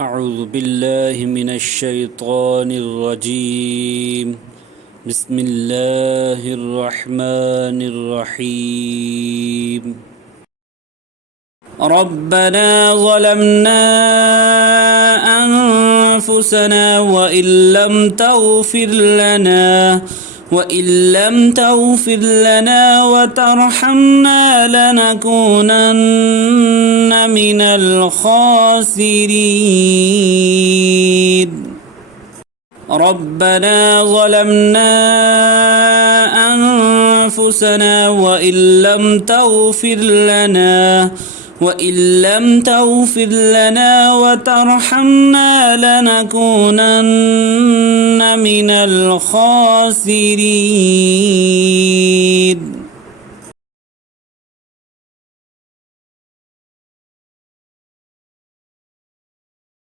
أعوذ بالله من الشيطان الرجيم. بسم الله الرحمن الرحيم. ربنا ظلمنا أنفسنا وإن لم تغفر لنا وترحمنا لنكونن من الخاسرين. ربنا ظلمنا أنفسنا وإن لم تغفر لنا وترحمنا لنكونن من الخاسرين.